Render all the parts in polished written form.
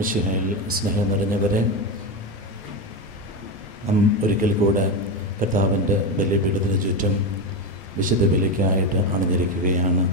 മിശിഹായിൽ സ്നേഹം നിറഞ്ഞവരെ, നാം ഒരിക്കൽ കൂടെ കർത്താവിൻ്റെ ബലിപീഠത്തിന് ചുറ്റും വിശുദ്ധ ബലിക്കായിട്ട് അണിഞ്ഞിരിക്കുകയാണ്.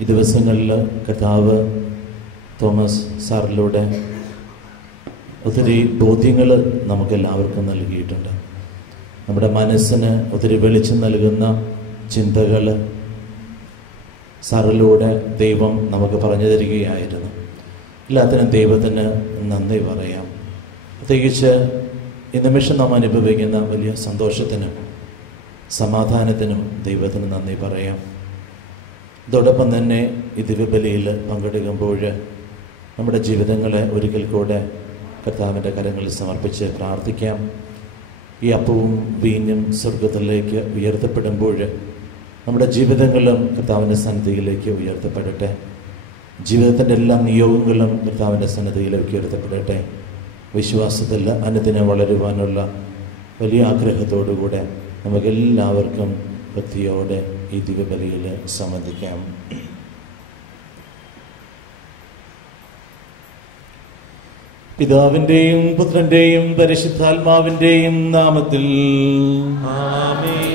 ഈ ദിവസങ്ങളിൽ കർത്താവ് തോമസ് സാറിലൂടെ ഒത്തിരി ബോധ്യങ്ങൾ നമുക്കെല്ലാവർക്കും നൽകിയിട്ടുണ്ട്. നമ്മുടെ മനസ്സിന് ഒത്തിരി വെളിച്ചം നൽകുന്ന ചിന്തകൾ സാറിലൂടെ ദൈവം നമുക്ക് പറഞ്ഞു തരികയായിരുന്നു. എല്ലാത്തിനും ദൈവത്തിന് നന്ദി പറയാം. പ്രത്യേകിച്ച് ഈ നിമിഷം നാം അനുഭവിക്കുന്ന വലിയ സന്തോഷത്തിനും സമാധാനത്തിനും ദൈവത്തിന് നന്ദി പറയാം. അതോടൊപ്പം തന്നെ ഈ ദിവ്യബലിയിൽ പങ്കെടുക്കുമ്പോൾ നമ്മുടെ ജീവിതങ്ങളെ ഒരിക്കൽ കൂടെ കർത്താവിൻ്റെ കരങ്ങളിൽ സമർപ്പിച്ച് പ്രാർത്ഥിക്കാം. ഈ അപ്പവും വീഞ്ഞും സ്വർഗത്തിലേക്ക് ഉയർത്തപ്പെടുമ്പോൾ നമ്മുടെ ജീവിതങ്ങളും കർത്താവിൻ്റെ സന്നിധിയിലേക്ക് ഉയർത്തപ്പെടട്ടെ. ജീവിതത്തിൻ്റെ എല്ലാ നിയോഗങ്ങളും കർത്താവിൻ്റെ സന്നിധിയിലേക്ക് ഉയർത്തപ്പെടട്ടെ. വിശ്വാസത്തിൽ അനുദിനം വളരുവാനുള്ള വലിയ ആഗ്രഹത്തോടുകൂടെ നമുക്കെല്ലാവർക്കും ഭക്തിയോടെ ഈ ദിവ്യബലിയിൽ സംബന്ധിക്കാം. പിതാവിൻ്റെയും പുത്രൻ്റെയും പരിശുദ്ധാത്മാവിൻ്റെയും നാമത്തിൽ ആമേൻ.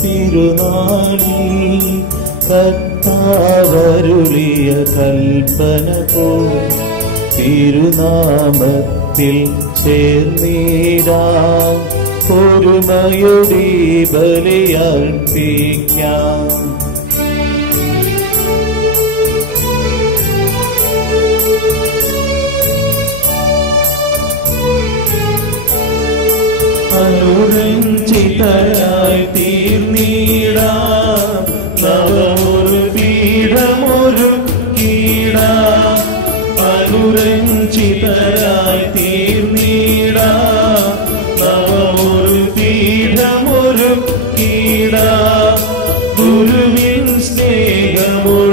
തിരുനാളിൽ കർത്താവരുളിയ കൽപ്പന പോ തിരുനാമത്തിൽ ചേർന്നിടാം, ഒരുമയുടെ ബലിയർപ്പിക്കാം. അനുരഞ്ജിതരായി തീർന്നിടാം, നവമൊരു പീഠമൊരുക്കിടാം. അനുരഞ്ജിതരായി തീർന്നിടാം, നവമൊരു പീഠമൊരുക്കിടാം. ഗുരുവിൻ സ്നേഹമൊടിയാകും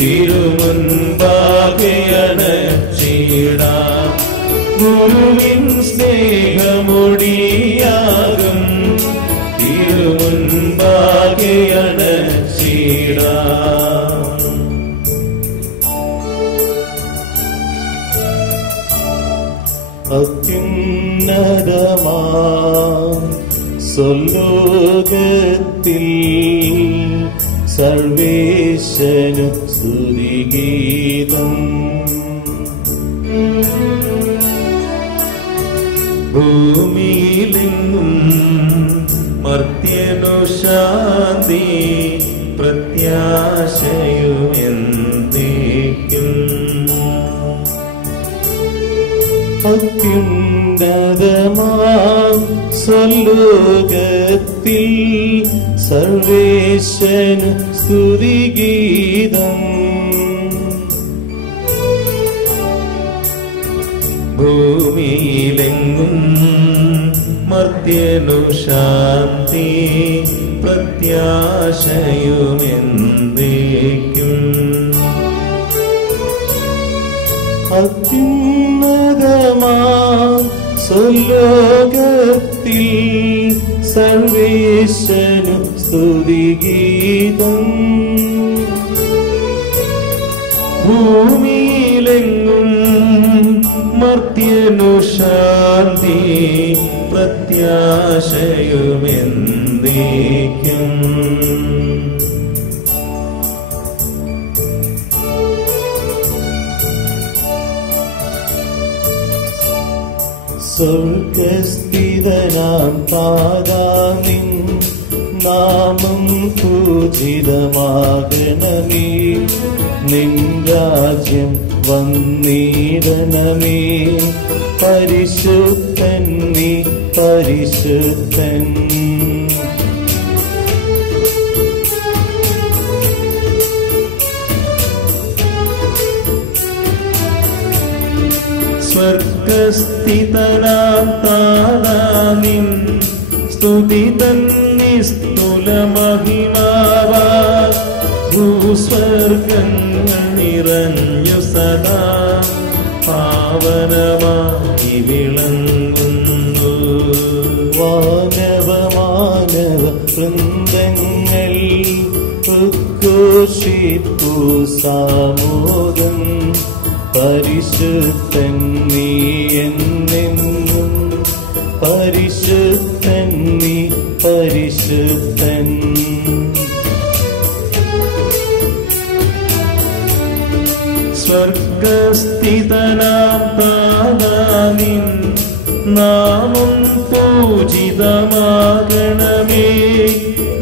തിരുമുൻപാകെ അണച്ചിടാം. ഗുരുവിൻ സ്നേഹമൊടിയാകും തിരുമുൻപാകെ അണച്ചിടാം. അത്യുന്നതമാം സ്വലോകത്തിൽ സർവേശനു സ്തുതിഗീതം. ഭൂമിയിലെങ്ങും മർത്യനു ശാന്തി, പ്രത്യാശയുമെന്തേക്കും. അത്യുന്നതമാം സ്വലോകത്തിൽ സർവേശനു സ്തുതിഗീതം. ഭൂമിയിലെങ്ങും മർത്യനു ശാന്തി, പ്രത്യാശയുമെന്തേക്കും. അത്യുന്നതമാം സ്വലോകത്തിൽ സർവേശനു സ്തുതിഗീതം. ഭൂമിയിലെങ്ങും മർത്യനു ശാന്തി, പ്രത്യാശയുമെന്തേക്കും. സ്വർഗസ്ഥിതനാം പാദാനിൻ നാമം പൂജിതമാകണമേ. നിൻ രാജ്യം വന്നിടണമേ. പരിശുദ്ധൻ നീ പരിശുദ്ധൻ. സ്വർഗസ്ഥിതനാം താനാനിൻ സ്തുതി തന്നിസ്തുല മഹിമാവാ. ഭൂസ്വർഗങ്ങൾ നിറഞ്ഞു സദാ പാവനമായി വിളങ്ങുന്നു. വാനവ വൃന്ദങ്ങൾ ഉദ്ഘോഷിപ്പു സാമോദം. പരിശുദ്ധൻ നീ എന്നെന്നും, പരിശുദ്ധൻ നീ പരിശുദ്ധൻ. സ്വർഗസ്ഥിതനാം താതാനിൻ നാമം പൂജിതമാകണമേ.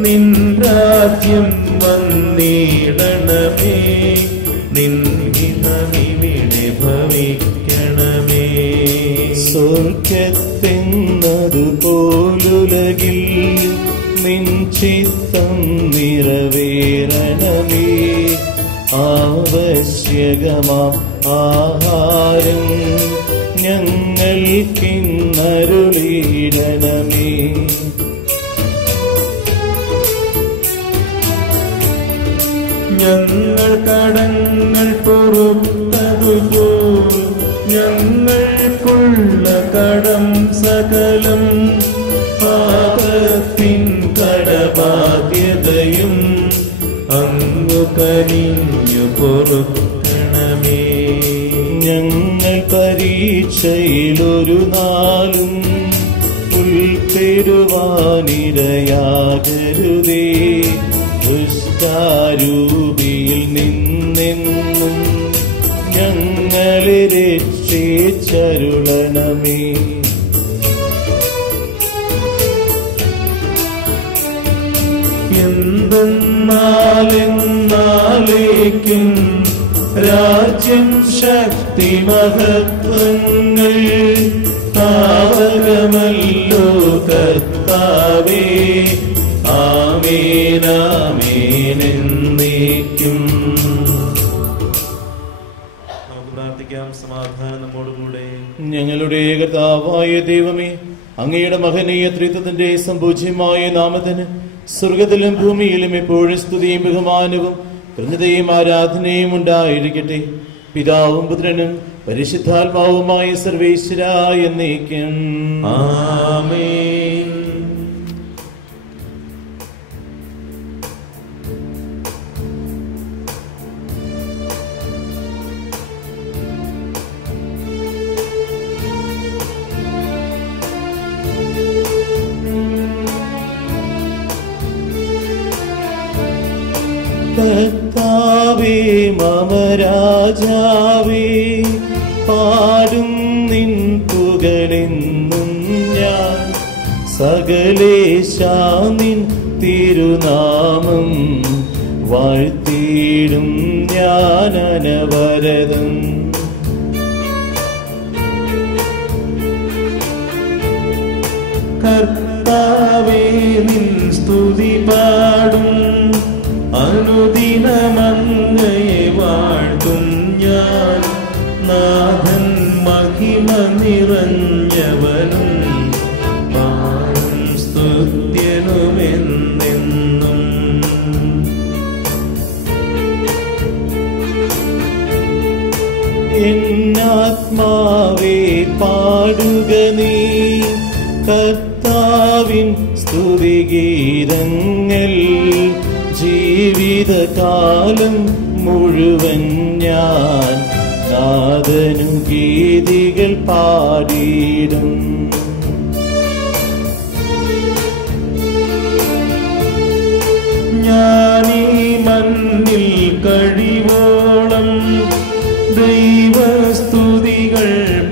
നിൻ രാജ്യം വന്നിടണമേ. നിൻ ഹിതമിവിടെ ഭവിക്കണമേ. സ്വർഗത്തെന്നതുപോലുലകിൽ നിൻ ചിത്തം നിറവേറണമേ. ആവശ്യകമാം ആഹാരം ഞങ്ങൾക്കിന്നരുളിയിടണമേ. ഞങ്ങൾ കടങ്ങൾ പൊറുത്തതുപോൽ ഞങ്ങൾക്കുള്ള കടം സകലം. പാപത്തിൻ കടബാധ്യതയും അങ്ങു കനിഞ്ഞു പൊറുക്കണമേ. ഞങ്ങൾ പരീക്ഷയിലൊരു നാളും ഉൾപ്പെരുവാനിടയാകരുതേ. ദുഷ്ടാരൂപിയിൽ നിന്നെന്നും ഞങ്ങളെ രക്ഷിച്ചരുളണമേ. എന്തെന്നാലെന്നാലേക്കും രാജ്യം ശക്തി മഹത്വങ്ങൾ താവകമല്ലോ കർത്താവേ. ആമേനാമേനെന്നേക്കും. നമുക്ക് പ്രാർത്ഥിക്കാം. സമാധാനം നമ്മോടുകൂടെ. ഞങ്ങളുടെ കർത്താവായ ദൈവമേ, അങ്ങയുടെ മഹനീയ ത്രിത്വത്തിന്റെ സമ്പൂജ്യമായ നാമത്തിന് സ്വർഗത്തിലും ഭൂമിയിലും എപ്പോഴും സ്തുതിയും ബഹുമാനവും കൃതയും ആരാധനയും ഉണ്ടായിരിക്കട്ടെ. പിതാവും പുത്രനും പരിശുദ്ധാത്മാവുമായ സർവേശ്വരായ എന്നേക്കും ആമേൻ. കർത്താവേ മമ രാജാവേ, പാടും നിൻ പുകഴെന്നും ഞാൻ. സകലേശാ നിൻ തിരുനാമം വാഴ്ത്തിയിടും ഞാൻ അനവരതം. കർത്താവേ നിൻ സ്തുതി പാടും, അനുദിനമങ്ങയെ വാഴ്ത്തും ഞാൻ. നാഥൻ മഹിമ നിറഞ്ഞവനും പാടും സ്തുത്യനുമെന്നെന്നും. എന്നാത്മാവേ പാടുക നീ കർത്താവിൻ സ്തുതിഗീതങ്ങൾ. ജീവിതകാലം മുഴുവൻ ഞാൻ നാഥനു ഗീതികൾ പാടിയിടും. ഞാനീ മണ്ണിൽ കഴിവോളം ദൈവസ്തുതികൾ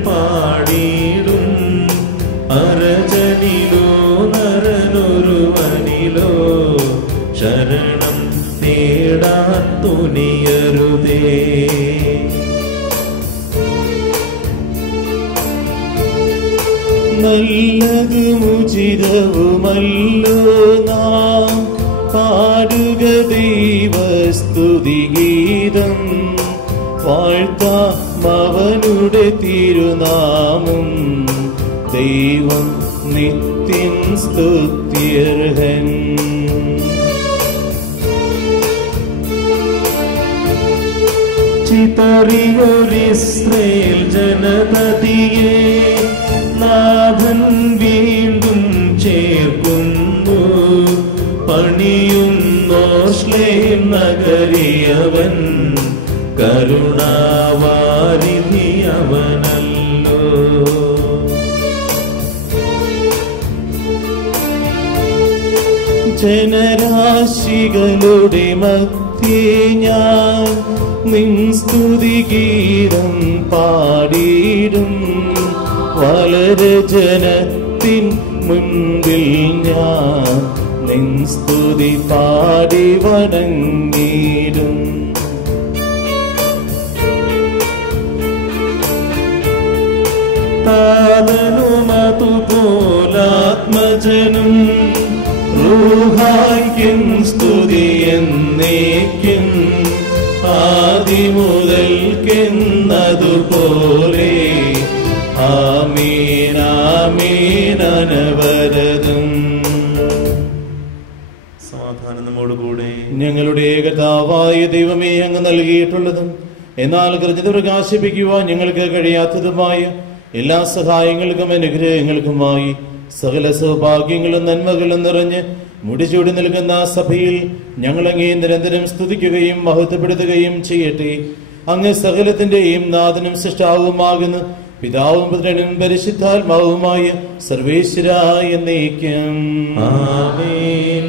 പാടിയിടും. അരജനിലോ നരനൊരുവനിലോ ശരണം നേടാൻ തുനിയരുതേ. നല്ലതും ഉചിതവുമല്ലോ നാം പാടുക ദൈവസ്തുതിഗീതം. വാഴ്ത്താം അവനുടെ തിരുനാമം. ദൈവം നിത്യം സ്തുത്യർഹൻ. ചിതറിയൊരിസ്രയേൽ ജനതതിയെ നാഥൻ വീണ്ടും ചേർക്കുന്നു. പണിയുന്നോശ്ലേം നഗരിയവൻ കരുണാവാരിധി അവനല്ലോ. ജനരാശികളുടെ മധ്യേ ഞാൻ നിൻ സ്തുതിഗീതം പാടിയിടും. വളരെ ജനത്തിൻ മുൻപിൽ ഞാൻ നിൻ സ്തുതി പാടി വണങ്ങിയിടും. താതനുമതുപോലാത്മജനും റൂഹായ്ക്കും സ്തുതി എന്നേക്കും. ആദിമുതൽക്കെന്നതുപോലെ ആമീൻ ആമീൻ അനവരതം. സമാധാനം നമ്മോടുകൂടെ. ഞങ്ങളുടെ കർത്താവായ ദൈവമേ, അങ്ങ് നൽകിയിട്ടുള്ളതും എന്നാൽ കൃത്യത പ്രകാശിപ്പിക്കുവാൻ ഞങ്ങൾക്ക് കഴിയാത്തതുമായ എല്ലാ സഹായങ്ങൾക്കും അനുഗ്രഹങ്ങൾക്കുമായി സകല സൗഭാഗ്യങ്ങളും നന്മകളും നിറഞ്ഞ് മുടിചൂടി നിൽക്കുന്ന സഭയിൽ ഞങ്ങളങ്ങേ നിരന്തരം സ്തുതിക്കുകയും മഹത്വപ്പെടുത്തുകയും ചെയ്യട്ടെ. അങ്ങ് സകലത്തിന്റെയും നാഥനും സൃഷ്ടാവുമാകുന്നു. പിതാവും പുത്രനും പരിശുദ്ധാത്മാവുമായ സർവേശ്വരായ എന്നേക്കും ആമേൻ.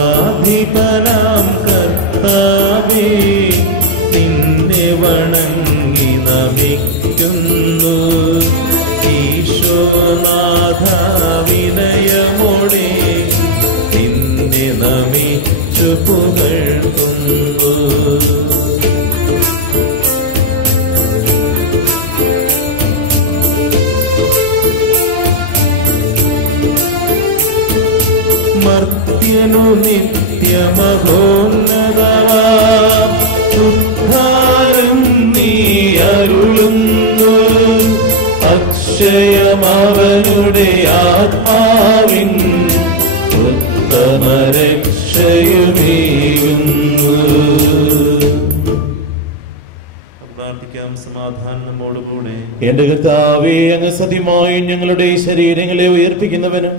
സർവാധിപനാം കർത്താവേ, നിന്നെ വണങ്ങി നമിക്കുന്നു. ഈശോനാഥ വിനയമോടെ നിന്നെ നമിച്ചു പുകഴ്ത്തുന്നു. മർത്യനു നിത്യമഹോന്നതമാം ഉദ്ധാരം നീ അരുളുന്നു. അക്ഷയമവനുടെ ആത്മാവിൻ ഉത്തമരക്ഷയുമേകുന്നു. പ്രാർത്ഥിക്കാം. സമാധാനം നമ്മോടുകൂടെ. എന്റെ കർത്താവേ, അങ്ങ് സത്യമായും ഞങ്ങളുടെ ശരീരങ്ങളെ ഉയർപ്പിക്കുന്നവനും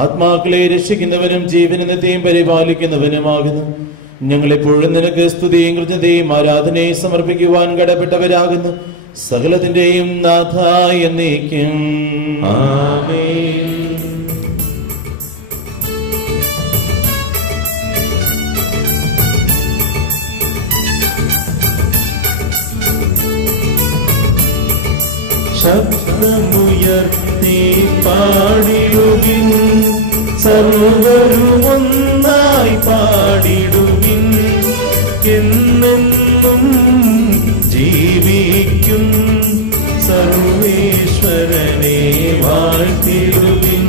ആത്മാക്കളെ രക്ഷിക്കുന്നവനും ജീവനത്തെയും പരിപാലിക്കുന്നവനുമാകുന്നു. ഞങ്ങളെപ്പോഴും നിനക്ക് സ്തുതിയും കൃതജ്ഞതയും ആരാധനയും സമർപ്പിക്കുവാൻ കടപ്പെട്ടവരാകുന്നു. സകലത്തിന്റെയും നാഥ എന്നേക്കും ആമേൻ. ശബ്ദമുയർത്തി പാടിടുവിൻ, സർവരുമൊന്നായി പാടിടുവിൻ. എന്നെന്നും ജീവിക്കും സർവേശ്വരനെ വാഴ്ത്തിടുവിൻ.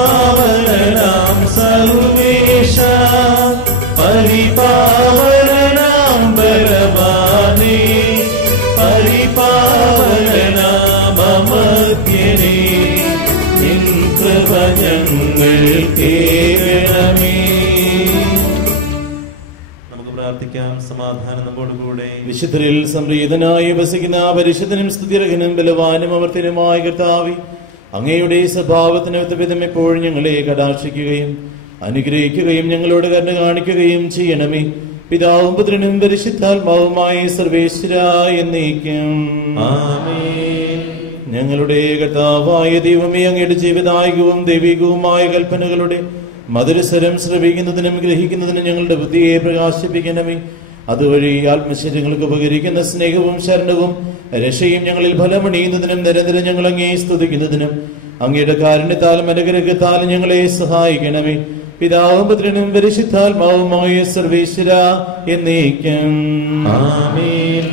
പരിപാവനാം സർവേശ, പരിപാവനാം പരമാനേ, പരിപാവനാം അമർത്യനേ, നിൻ കൃപ ഞങ്ങൾ കേൾക്കണമേ. നമുക്ക് പ്രാർത്ഥിക്കാം. സമാധാനം നമ്മോടുകൂടെ. വിശുദ്ധരിൽ സംപ്രീതനായി വസിക്കുന്ന പരിശുദ്ധനും സ്തുതിരകനും ബലവാനും അമർത്യനുമായ കർത്താവേ, അങ്ങയുടെ സ്വഭാവത്തിന് വിധം എപ്പോഴും ഞങ്ങളെ കടാക്ഷിക്കുകയും അനുഗ്രഹിക്കുകയും ഞങ്ങളോട് കരുണ കാണിക്കുകയും ചെയ്യണമേ. പിതാവും പുത്രനും പരിശുദ്ധാത്മാവുമായ സർവേശ്വരായ എന്നേക്കും ആമേൻ. ഞങ്ങളുടെ കർത്താവായ ദൈവമേ, അങ്ങയുടെ ജീവദായകവും ദൈവികവുമായ കൽപ്പനകളുടെ മധുരസ്വരം ശ്രവിക്കുന്നതിനും ഗ്രഹിക്കുന്നതിനും ഞങ്ങളുടെ ബുദ്ധിയെ പ്രകാശിപ്പിക്കണമേ. അതുവഴി ആത്മശരീരങ്ങൾക്ക് ഉപകരിക്കുന്ന സ്നേഹവും ശരണവും രക്ഷയും ഞങ്ങളിൽ ഫലമണിയുന്നതിനും നിരന്തരം ഞങ്ങൾ അങ്ങേ സ്തുതിക്കുന്നതിനും അങ്ങയുടെ കാരുണ്യത്താലും അനുഗ്രഹത്താലും ഞങ്ങളെ സഹായിക്കണമേ. പിതാവും പുത്രനും പരിശുദ്ധാത്മാവുമായ സർവേശ്വരാ എന്നേക്കും ആമേൻ.